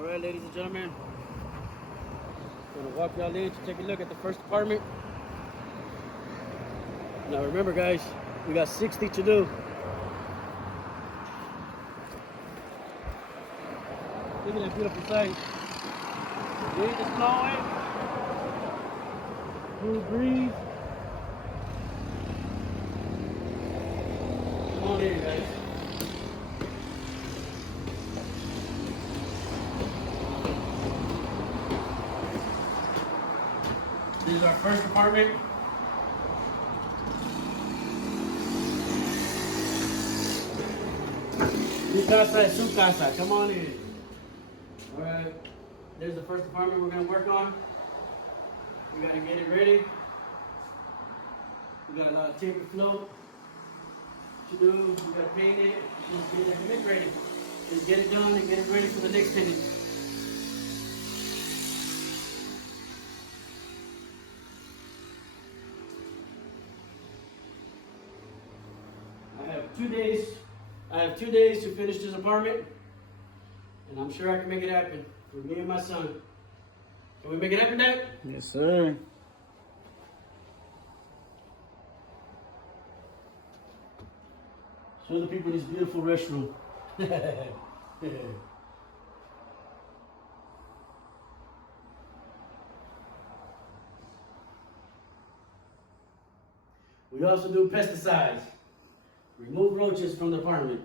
All right, ladies and gentlemen, I'm gonna walk y'all in to take a look at the first apartment. Now remember, guys, we got 60 to do. Look at that beautiful sight. Wind is blowing. Cool breeze. Come on in, guys. This is our first apartment. Mi casa es su casa. Come on in. All right. There's the first apartment we're gonna work on. We gotta get it ready. We got a lot of tape and float to do. We gotta paint it. Just get it ready. Just get it done and get it ready for the next tenant. I have 2 days to finish this apartment, and I'm sure I can make it happen for me and my son. Can we make it happen, Dad? Yes, sir. Show the people this beautiful restroom. We also do pesticides. Remove roaches from the apartment.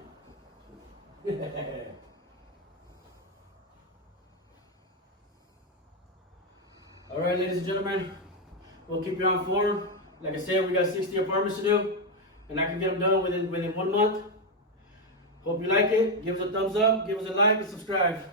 All right, ladies and gentlemen, we'll keep you on form. Like I said, we got 60 apartments to do, and I can get them done within 1 month. Hope you like it. Give us a thumbs up, give us a like, and subscribe.